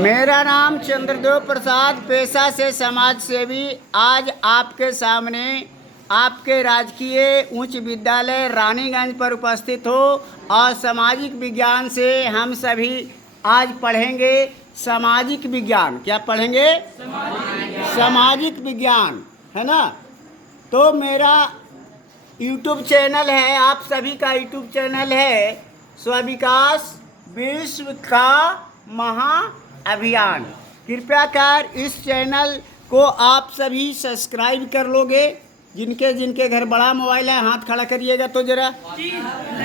मेरा नाम चंद्रदेव प्रसाद, पेशा से समाज सेवी। आज आपके सामने आपके राजकीय उच्च विद्यालय रानीगंज पर उपस्थित हो और सामाजिक विज्ञान से हम सभी आज पढ़ेंगे सामाजिक विज्ञान। क्या पढ़ेंगे? सामाजिक विज्ञान, है ना। तो मेरा यूट्यूब चैनल है, आप सभी का यूट्यूब चैनल है स्वविकास विश्व का महाअभियान। कृपया कर इस चैनल को आप सभी सब्सक्राइब कर लोगे। जिनके जिनके घर बड़ा मोबाइल है हाथ खड़ा करिएगा तो जरा।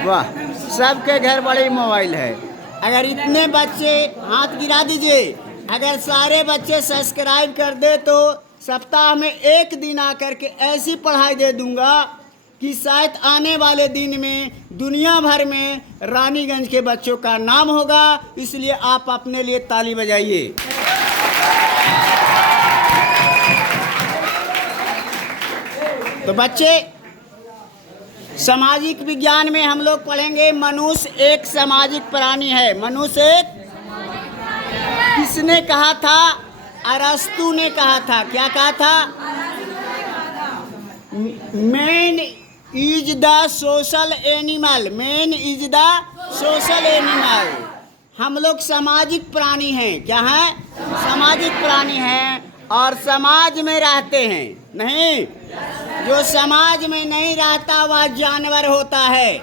वाह, सबके घर बड़े मोबाइल है। अगर इतने बच्चे हाथ गिरा दीजिए। अगर सारे बच्चे सब्सक्राइब कर दे तो सप्ताह में एक दिन आकर के ऐसी पढ़ाई दे दूंगा कि शायद आने वाले दिन में दुनिया भर में रानीगंज के बच्चों का नाम होगा। इसलिए आप अपने लिए ताली बजाइए। तो बच्चे, सामाजिक विज्ञान में हम लोग पढ़ेंगे मनुष्य एक सामाजिक प्राणी है। मनुष्य एक, किसने कहा था? अरस्तु ने कहा था। क्या कहा था? Man is the social animal. Man is the social animal. हम लोग सामाजिक प्राणी हैं। क्या है? सामाजिक प्राणी हैं और समाज में रहते हैं। नहीं, जो समाज में नहीं रहता वह जानवर होता है।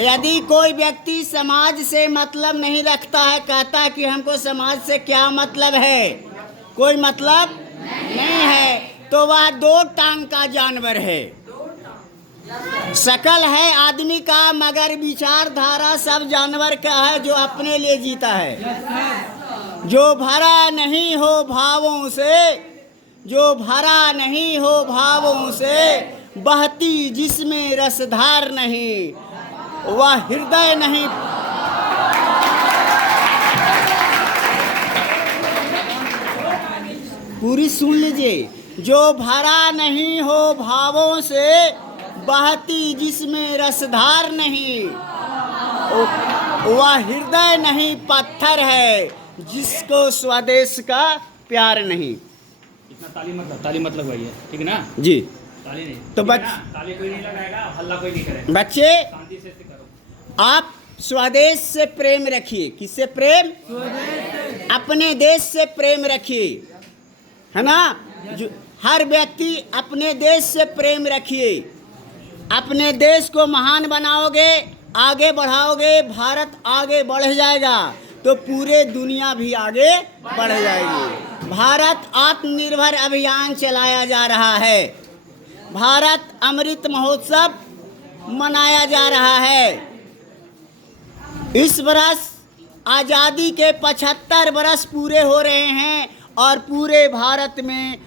यदि कोई व्यक्ति समाज से मतलब नहीं रखता है, कहता है कि हमको समाज से क्या मतलब है, कोई मतलब नहीं है, तो वह दो टांग का जानवर है। शकल है आदमी का मगर विचारधारा सब जानवर का है जो अपने लिए जीता है। जो भरा नहीं हो भावों से, जो भरा नहीं हो भावों से, बहती जिसमें रसधार नहीं, वह हृदय नहीं। पूरी सुन लीजिए। जो भरा नहीं हो भावों से, बहती जिसमें रसधार नहीं, वह हृदय नहीं पत्थर है जिसको स्वदेश का प्यार नहीं। इतना ताली मतलब वही है, ठीक है ना जी। ताली नहीं तो ताली कोई नहीं लगाएगा, हल्ला कोई नहीं करेगा। बच्चे, शांति से करो। आप स्वदेश से प्रेम रखिए। किससे प्रेम? अपने देश से प्रेम रखिए, है ना। जो हर व्यक्ति अपने देश से प्रेम रखिए। अपने देश को महान बनाओगे, आगे बढ़ाओगे, भारत आगे बढ़ जाएगा तो पूरे दुनिया भी आगे बढ़ जाएगी। भारत आत्मनिर्भर अभियान चलाया जा रहा है। भारत अमृत महोत्सव मनाया जा रहा है। इस वर्ष आज़ादी के 75 वर्ष पूरे हो रहे हैं और पूरे भारत में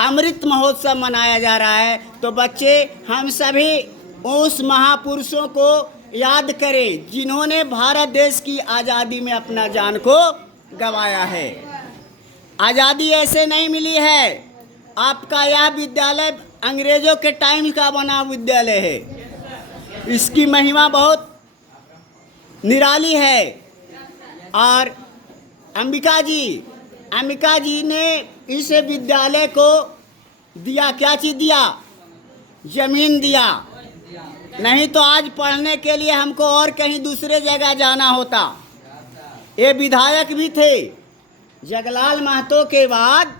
अमृत महोत्सव मनाया जा रहा है। तो बच्चे, हम सभी उस महापुरुषों को याद करें जिन्होंने भारत देश की आज़ादी में अपना जान को गंवाया है। आज़ादी ऐसे नहीं मिली है। आपका यह विद्यालय अंग्रेजों के टाइम का बना विद्यालय है। इसकी महिमा बहुत निराली है। और अंबिका जी ने इस विद्यालय को दिया, क्या चीज़ दिया? जमीन दिया। नहीं तो आज पढ़ने के लिए हमको और कहीं दूसरे जगह जाना होता। ये विधायक भी थे। जगलाल महतो के बाद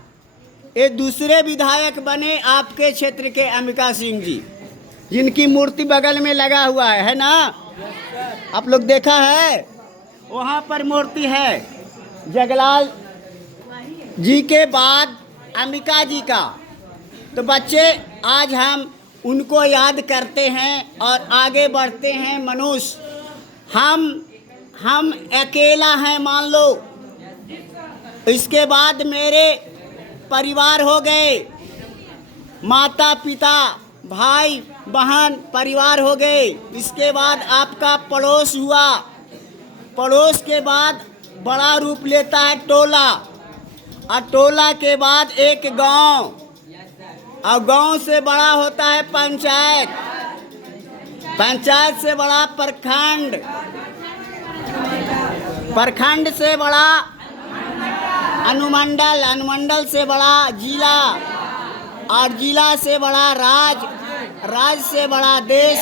ये दूसरे विधायक बने आपके क्षेत्र के अंबिका सिंह जी, जिनकी मूर्ति बगल में लगा हुआ है ना। आप लोग देखा है, वहाँ पर मूर्ति है जगलाल जी के बाद अंबिका जी का। तो बच्चे, आज हम उनको याद करते हैं और आगे बढ़ते हैं। मनुष्य हम अकेला हैं मान लो। इसके बाद मेरे परिवार हो गए, माता पिता भाई बहन परिवार हो गए। इसके बाद आपका पड़ोस हुआ। पड़ोस के बाद बड़ा रूप लेता है टोला, और टोला के बाद एक गांव, और गांव से बड़ा होता है पंचायत, पंचायत से बड़ा प्रखंड, प्रखंड से बड़ा अनुमंडल, अनुमंडल से बड़ा जिला, और जिला से बड़ा राज्य, राज्य से बड़ा देश,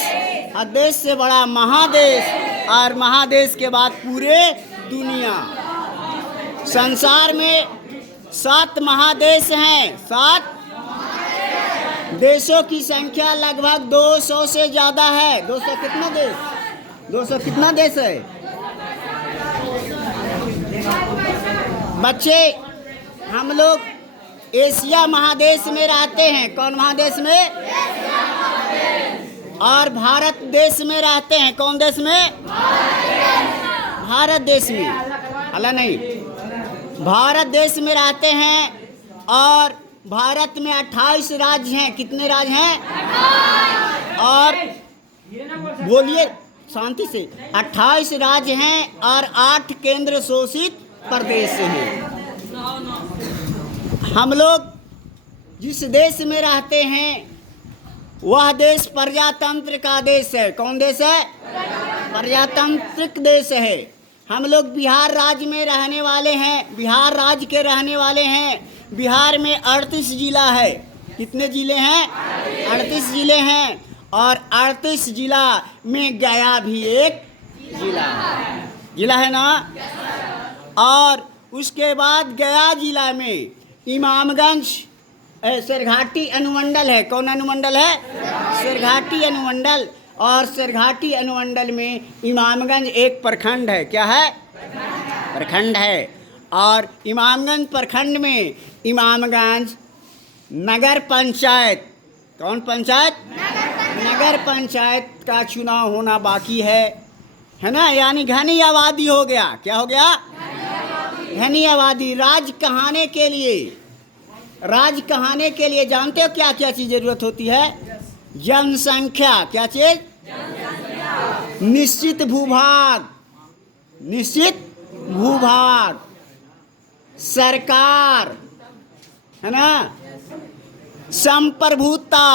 और देश से बड़ा महादेश, और महादेश के बाद पूरे दुनिया। संसार में 7 महादेश हैं। 7 देशों की संख्या लगभग 200 से ज़्यादा है। 200 कितना देश? 200 कितना देश है बच्चे? हम लोग एशिया महादेश में रहते हैं। कौन महादेश में? और भारत देश में रहते हैं। कौन देश में? भारत देश में। अला नहीं, भारत देश में रहते हैं। और भारत में 28 राज्य हैं। कितने राज्य हैं? और बोलिए शांति से। 28 राज्य हैं और 8 केंद्र शासित प्रदेश हैं। हम लोग जिस देश में रहते हैं वह देश प्रजातंत्र का देश है। कौन देश है? प्रजातांत्रिक देश है। हम लोग बिहार राज्य में रहने वाले हैं। बिहार राज्य के रहने वाले हैं। बिहार में 38 जिला है। कितने जिले हैं? 38 जिले हैं। और 38 जिला में गया भी एक जिला है। जिला है ना? और उसके बाद गया जिला में इमामगंज सरघाटी अनुमंडल है। कौन अनुमंडल है? सरघाटी अनुमंडल। और सरघाटी अनुमंडल में इमामगंज एक प्रखंड है। क्या है? प्रखंड है। और इमामगंज प्रखंड में इमामगंज नगर पंचायत, कौन पंचायत? नगर पंचायत का चुनाव होना बाकी है ना? यानी घनी आबादी हो गया। क्या हो गया? घनी आबादी। राज कहाने के लिए, राज कहाने के लिए जानते हो क्या क्या चीज़ जरूरत होती है? जनसंख्या। क्या चीज? निश्चित भूभाग, निश्चित भूभाग, सरकार, है ना? संप्रभुता,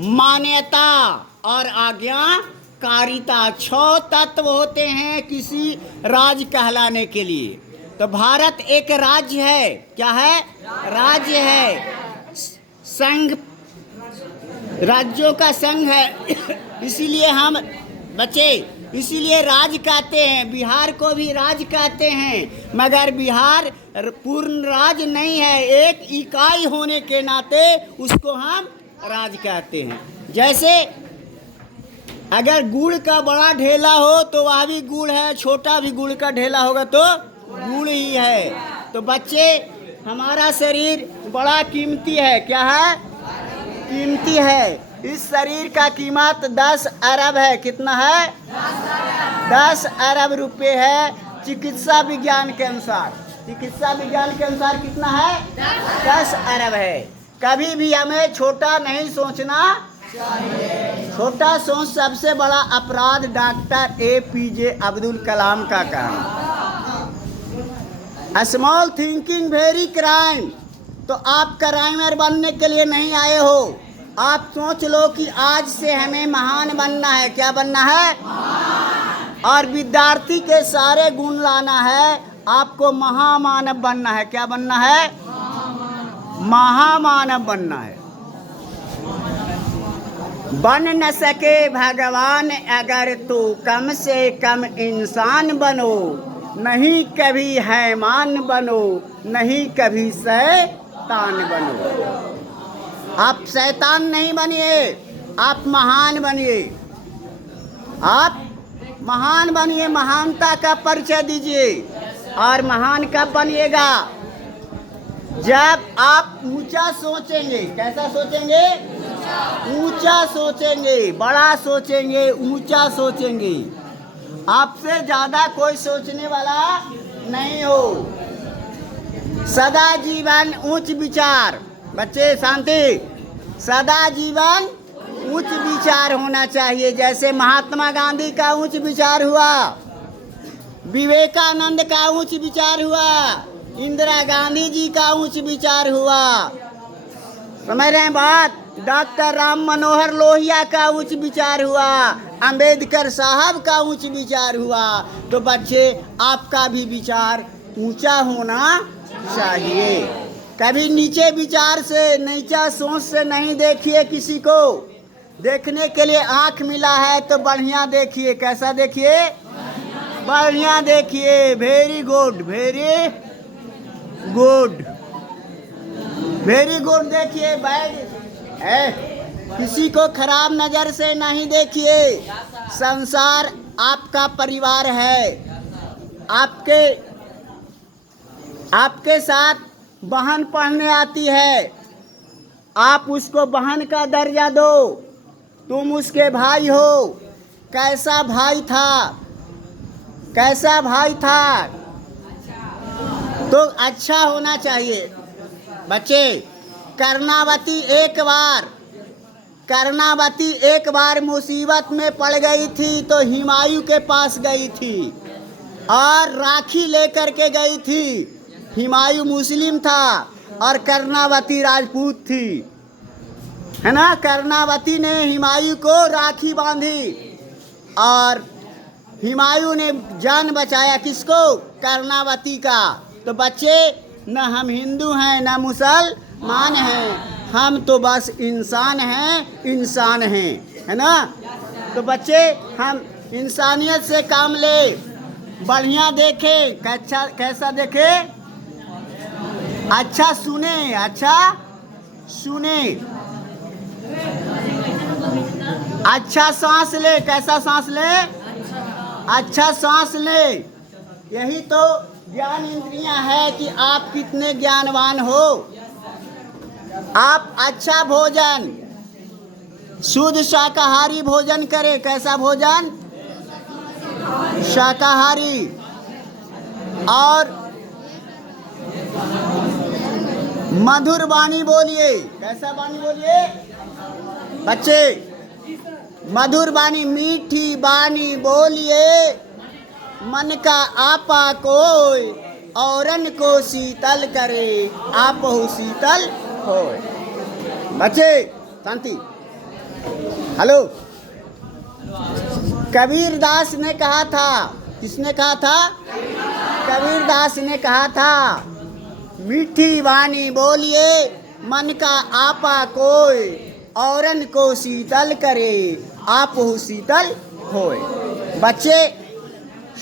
मान्यता और आज्ञाकारिता। 6 तत्व होते हैं किसी राज्य कहलाने के लिए। तो भारत एक राज्य है। क्या है? राज्य है। संघ, राज्यों का संघ है। इसीलिए हम बच्चे, इसीलिए राज्य कहते हैं। बिहार को भी राज्य कहते हैं, मगर बिहार पूर्ण राज्य नहीं है। एक इकाई होने के नाते उसको हम राज्य कहते हैं। जैसे अगर गुड़ का बड़ा ढेला हो तो वह भी गुड़ है, छोटा भी गुड़ का ढेला होगा तो गुड़ ही है। तो बच्चे, हमारा शरीर बड़ा कीमती है। क्या है? कीमती है। इस शरीर का कीमत 10 अरब है। कितना है? 10 अरब रुपए है चिकित्सा विज्ञान के अनुसार। चिकित्सा विज्ञान के अनुसार कितना है? 10 अरब है। कभी भी हमें छोटा नहीं सोचना चाहिए। छोटा सोच सबसे बड़ा अपराध डॉक्टर APJ अब्दुल कलाम का कहना। Small thinking very crime. तो आप क्राइमर बनने के लिए नहीं आए हो। आप सोच लो कि आज से हमें महान बनना है। क्या बनना है? और विद्यार्थी के सारे गुण लाना है। आपको महामानव बनना है। क्या बनना है? महामानव बनना है। बन न सके भगवान अगर तो कम से कम इंसान बनो। नहीं कभी हैवान बनो, नहीं कभी शैतान बनो। आप शैतान नहीं बनिए, आप महान बनिए। आप महान बनिए, महानता का परिचय दीजिए। और महान कब बनिएगा? जब आप ऊंचा सोचेंगे। कैसा सोचेंगे? ऊंचा सोचेंगे, बड़ा सोचेंगे, ऊंचा सोचेंगे। आपसे ज़्यादा कोई सोचने वाला नहीं हो। सदा जीवन उच्च विचार। बच्चे शांति। सदा जीवन उच्च विचार होना चाहिए। जैसे महात्मा गांधी का उच्च विचार हुआ, विवेकानंद का उच्च विचार हुआ, इंदिरा गांधी जी का उच्च विचार हुआ। समझ रहे हैं बात? डॉक्टर राम मनोहर लोहिया का उच्च विचार हुआ, अंबेडकर साहब का उच्च विचार हुआ। तो बच्चे आपका भी विचार ऊंचा होना चाहिए। कभी नीचे विचार से, नीचा सोच से नहीं देखिए किसी को। देखने के लिए आंख मिला है तो बढ़िया देखिए। कैसा देखिए? बढ़िया देखिए। Very good, very good, very good देखिए। बैग है, किसी को खराब नजर से नहीं देखिए। संसार आपका परिवार है। आपके साथ बहन पढ़ने आती है, आप उसको बहन का दर्जा दो। तुम उसके भाई हो। कैसा भाई था? कैसा भाई था? तो अच्छा होना चाहिए। बच्चे, कर्णावती एक बार मुसीबत में पड़ गई थी तो हुमायूं के पास गई थी और राखी लेकर के गई थी। हुमायूं मुस्लिम था और कर्णावती राजपूत थी, है ना। कर्णावती ने हुमायूं को राखी बांधी और हुमायूं ने जान बचाया। किसको? कर्णावती का। तो बच्चे, न हम हिंदू हैं न मुसलमान हैं, हम तो बस इंसान हैं, है ना। तो बच्चे, हम इंसानियत से काम ले, बढ़िया देखें। कैसा देखे? अच्छा सुने, अच्छा सांस ले। कैसा सांस ले? अच्छा सांस ले। यही तो ज्ञान इंद्रियां है कि आप कितने ज्ञानवान हो। आप अच्छा भोजन, शुद्ध शाकाहारी भोजन करें। कैसा भोजन? शाकाहारी। और मधुर वाणी बोलिए। कैसा वाणी बोलिए बच्चे? मधुर वाणी, मीठी वाणी बोलिए। मन का आपा कोई औरन को शीतल करे, आपहु शीतल होय। बच्चे शांति। हेलो। कबीरदास ने कहा था। किसने कहा था? कबीरदास ने कहा था, मीठी वाणी बोलिए, मन का आपा कोई औरन को शीतल करे, आपहु शीतल होय। बच्चे,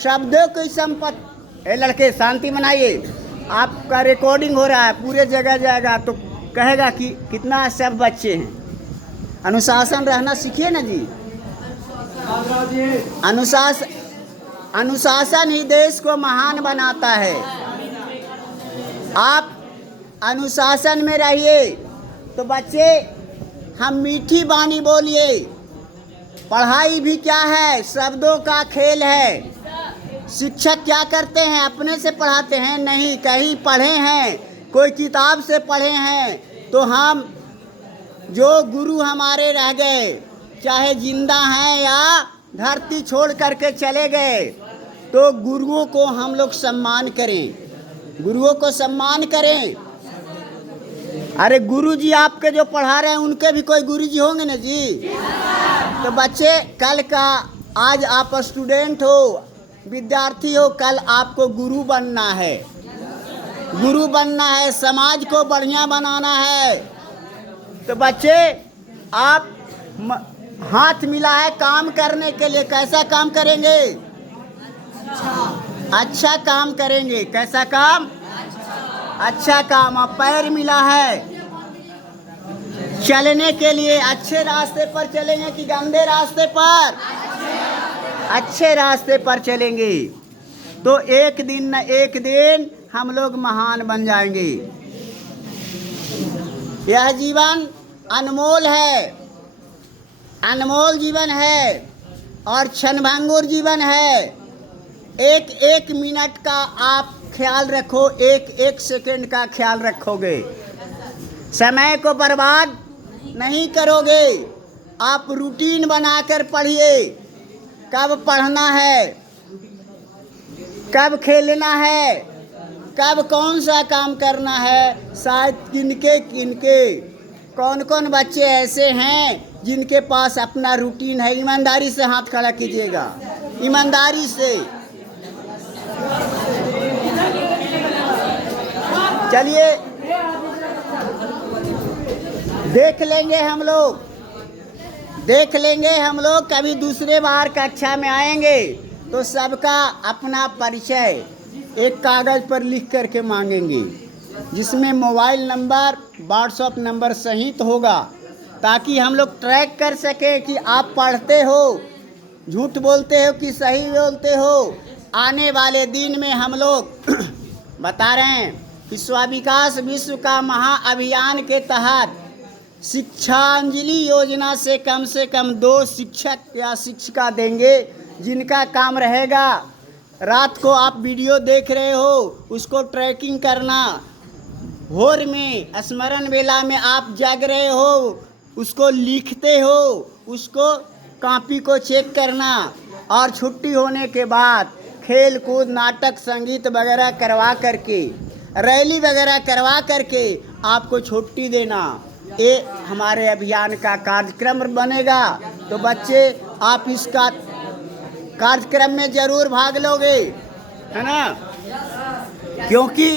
शब्दों की संपत्ति। ए लड़के, शांति बनाइए। आपका रिकॉर्डिंग हो रहा है, पूरे जगह जाएगा तो कहेगा कि कितना सब बच्चे हैं। अनुशासन रहना सीखिए ना जी। अनुशासन ही देश को महान बनाता है। आप अनुशासन में रहिए। तो बच्चे, हम मीठी वाणी बोलिए। पढ़ाई भी क्या है? शब्दों का खेल है। शिक्षक क्या करते हैं? अपने से पढ़ाते हैं? नहीं, कहीं पढ़े हैं, कोई किताब से पढ़े हैं। तो हम, जो गुरु हमारे रह गए, चाहे जिंदा हैं या धरती छोड़ करके चले गए, तो गुरुओं को हम लोग सम्मान करें, गुरुओं को सम्मान करें। अरे गुरुजी आपके जो पढ़ा रहे हैं उनके भी कोई गुरुजी होंगे ना जी। तो बच्चे, कल का, आज आप स्टूडेंट हो, विद्यार्थी हो, कल आपको गुरु बनना है। गुरु बनना है, समाज को बढ़िया बनाना है। तो बच्चे, आप हाथ मिला है काम करने के लिए। कैसा काम करेंगे? अच्छा काम करेंगे। कैसा काम? अच्छा काम। अब पैर मिला है चलने के लिए, अच्छे रास्ते पर चलेंगे कि गंदे रास्ते पर? अच्छे रास्ते पर चलेंगे तो एक दिन न एक दिन हम लोग महान बन जाएंगे। यह जीवन अनमोल है, अनमोल जीवन है और क्षणभंगुर जीवन है। एक एक मिनट का आप ख्याल रखो, एक एक सेकंड का ख्याल रखोगे, समय को बर्बाद नहीं करोगे। आप रूटीन बनाकर पढ़िए, कब पढ़ना है, कब खेलना है, कब कौन सा काम करना है। शायद किनके किनके कौन कौन बच्चे ऐसे हैं जिनके पास अपना रूटीन है? ईमानदारी से हाथ खड़ा कीजिएगा, ईमानदारी से। चलिए देख लेंगे हम लोग कभी दूसरे बार कक्षा में आएंगे तो सबका अपना परिचय एक कागज़ पर लिख करके मांगेंगे, जिसमें मोबाइल नंबर, व्हाट्सएप नंबर सहित होगा, ताकि हम लोग ट्रैक कर सकें कि आप पढ़ते हो, झूठ बोलते हो कि सही बोलते हो। आने वाले दिन में हम लोग बता रहे हैं कि स्वाविकास विश्व का महाअभियान के तहत शिक्षांजलि योजना से कम 2 शिक्षक या शिक्षिका देंगे, जिनका काम रहेगा रात को आप वीडियो देख रहे हो उसको ट्रैकिंग करना, भोर में स्मरण वेला में आप जग रहे हो उसको लिखते हो, उसको कॉपी को चेक करना, और छुट्टी होने के बाद खेल कूद, नाटक, संगीत वगैरह करवा करके, रैली वगैरह करवा करके आपको छुट्टी देना। ये हमारे अभियान का कार्यक्रम बनेगा। तो बच्चे आप इसका कार्यक्रम में ज़रूर भाग लोगे, है ना? क्योंकि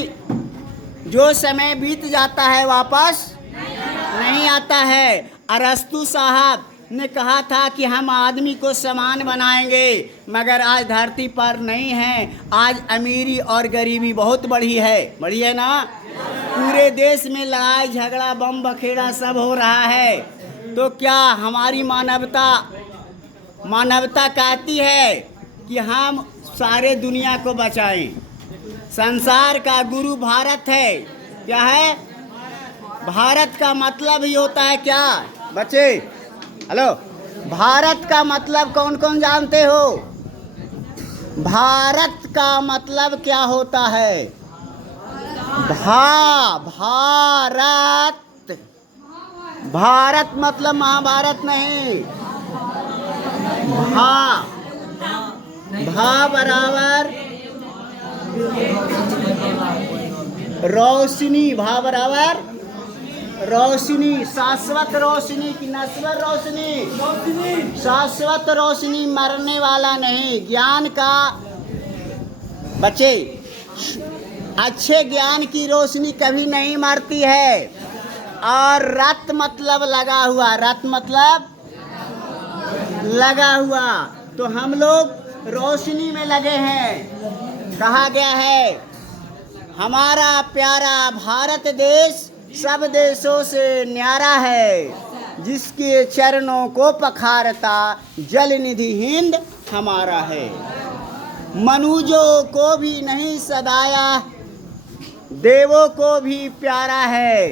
जो समय बीत जाता है वापस नहीं आता है। अरस्तु साहब ने कहा था कि हम आदमी को समान बनाएंगे, मगर आज धरती पर नहीं है। आज अमीरी और गरीबी बहुत बढ़ी है ना? पूरे देश में लड़ाई झगड़ा, बम बखेड़ा सब हो रहा है। तो क्या हमारी मानवता कहती है कि हम सारे दुनिया को बचाएं? संसार का गुरु भारत है। क्या है? भारत का मतलब ही होता है क्या बच्चे? हेलो, भारत का मतलब कौन कौन जानते हो? भारत का मतलब क्या होता है? भारत मतलब महाभारत नहीं। भा बराबर रोशनी, भा बराबर रोशनी, शाश्वत रोशनी की नश्वर रोशनी, शाश्वत रोशनी, मरने वाला नहीं। ज्ञान का बच्चे, अच्छे ज्ञान की रोशनी कभी नहीं मरती है। और रत मतलब लगा हुआ, रत मतलब लगा हुआ। तो हम लोग रोशनी में लगे हैं। कहा गया है हमारा प्यारा भारत देश सब देशों से न्यारा है, जिसके चरणों को पखारता जल निधि हिंद हमारा है। मनुजों को भी नहीं सदाया, देवों को भी प्यारा है।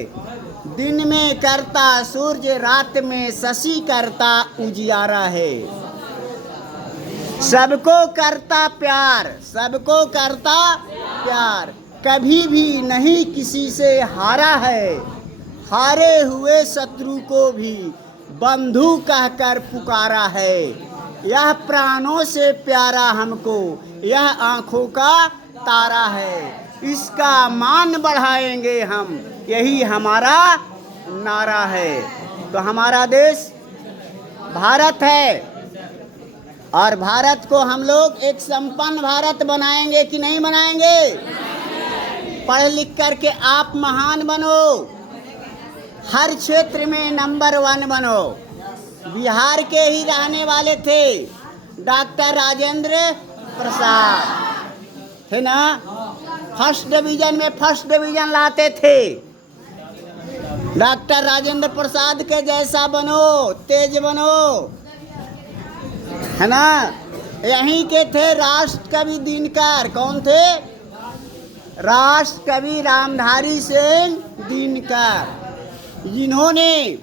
दिन में करता सूर्य, रात में शशि करता उजियारा है। सबको करता प्यार, सबको करता प्यार, कभी भी नहीं किसी से हारा है। हारे हुए शत्रु को भी बंधु कहकर पुकारा है। यह प्राणों से प्यारा हमको, यह आँखों का तारा है। इसका मान बढ़ाएंगे हम, यही हमारा नारा है। तो हमारा देश भारत है, और भारत को हम लोग एक संपन्न भारत बनाएंगे कि नहीं बनाएंगे? पढ़ लिख करके आप महान बनो, हर क्षेत्र में नंबर 1 बनो। बिहार के ही रहने वाले थे डॉक्टर राजेंद्र प्रसाद, है ना? फर्स्ट डिवीज़न में फर्स्ट डिवीज़न लाते थे। डॉक्टर राजेंद्र प्रसाद के जैसा बनो, तेज बनो, है ना? यहीं के थे राष्ट्र कवि दिनकर। कौन थे? राष्ट्र कवि रामधारी सिंह दिनकर, जिन्होंने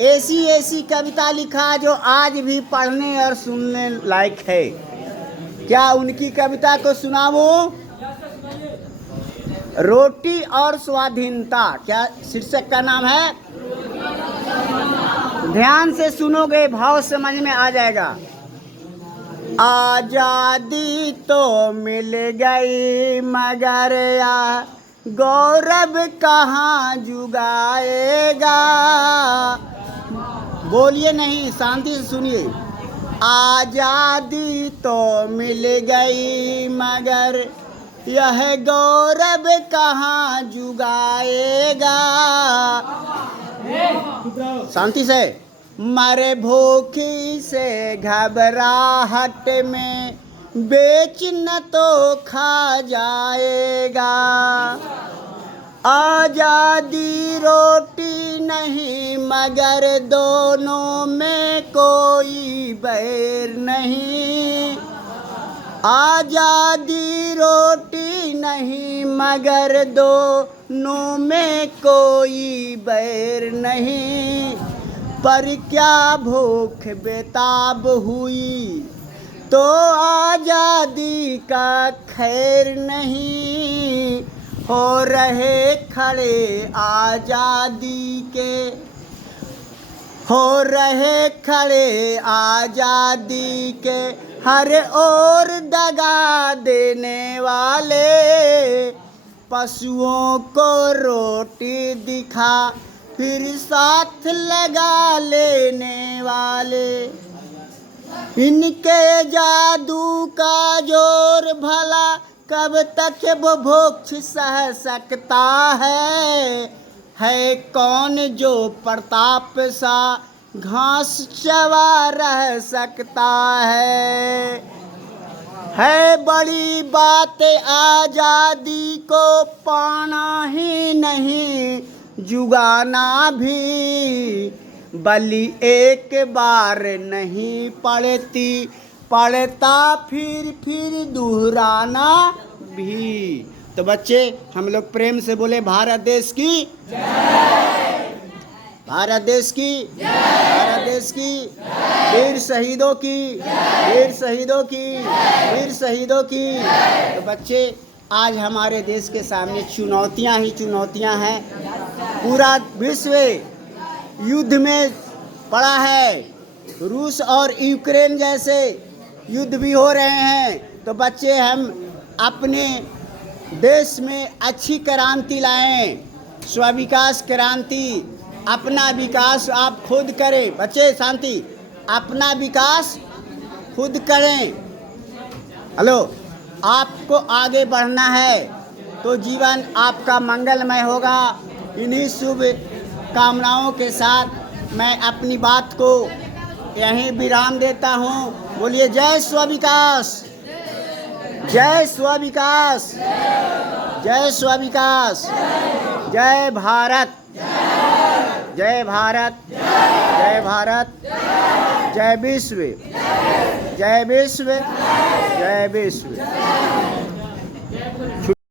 ऐसी कविता लिखा जो आज भी पढ़ने और सुनने लायक है। क्या उनकी कविता को सुनाऊं? रोटी और स्वाधीनता, क्या शीर्षक का नाम है? ध्यान से सुनोगे भाव समझ में आ जाएगा। आजादी तो मिल गई मगर गौरव कहाँ जुगाएगा। बोलिए नहीं, शांति से सुनिए। आजादी तो मिल गई मगर यह गौरव कहाँ जुगाएगा। शांति से। मरे भूखी से घबराहट में बेच न तो खा जाएगा। आजादी रोटी नहीं मगर दोनों में कोई बैर नहीं। आजादी रोटी नहीं मगर दोनों में कोई बैर नहीं। पर क्या भूख बेताब हुई तो आजादी का खैर नहीं। हो रहे खड़े आजादी के, हो रहे खड़े आजादी के हर ओर दगा देने वाले। पशुओं को रोटी दिखा फिर साथ लगा लेने वाले। इनके जादू का जोर भला कब तक वो भूख सह सकता है कौन जो प्रताप सा घास चबा रह सकता है बड़ी बात आजादी को पाना ही नहीं जुगाना भी। बलि एक बार नहीं पड़ता फिर दोहराना भी। तो बच्चे हम लोग प्रेम से बोले भारत देश की जय। भारत देश की जय। भारत देश की वीर शहीदों की वीर शहीदों की वीर शहीदों की। तो बच्चे आज हमारे देश के सामने चुनौतियां ही चुनौतियां हैं। पूरा विश्व युद्ध में पड़ा है। रूस और यूक्रेन जैसे युद्ध भी हो रहे हैं। तो बच्चे हम अपने देश में अच्छी क्रांति लाएं, स्व-विकास क्रांति। अपना विकास आप खुद करें। बच्चे शांति। अपना विकास खुद करें। हेलो, आपको आगे बढ़ना है तो जीवन आपका मंगलमय होगा। इन्हीं शुभ कामनाओं के साथ मैं अपनी बात को यहीं विराम देता हूँ। बोलिए जय स्व-विकास, जय स्व-विकास, जय स्व-विकास, जय भारत, जय भारत, जय भारत, जय विश्व, जय विश्व, जय विश्व।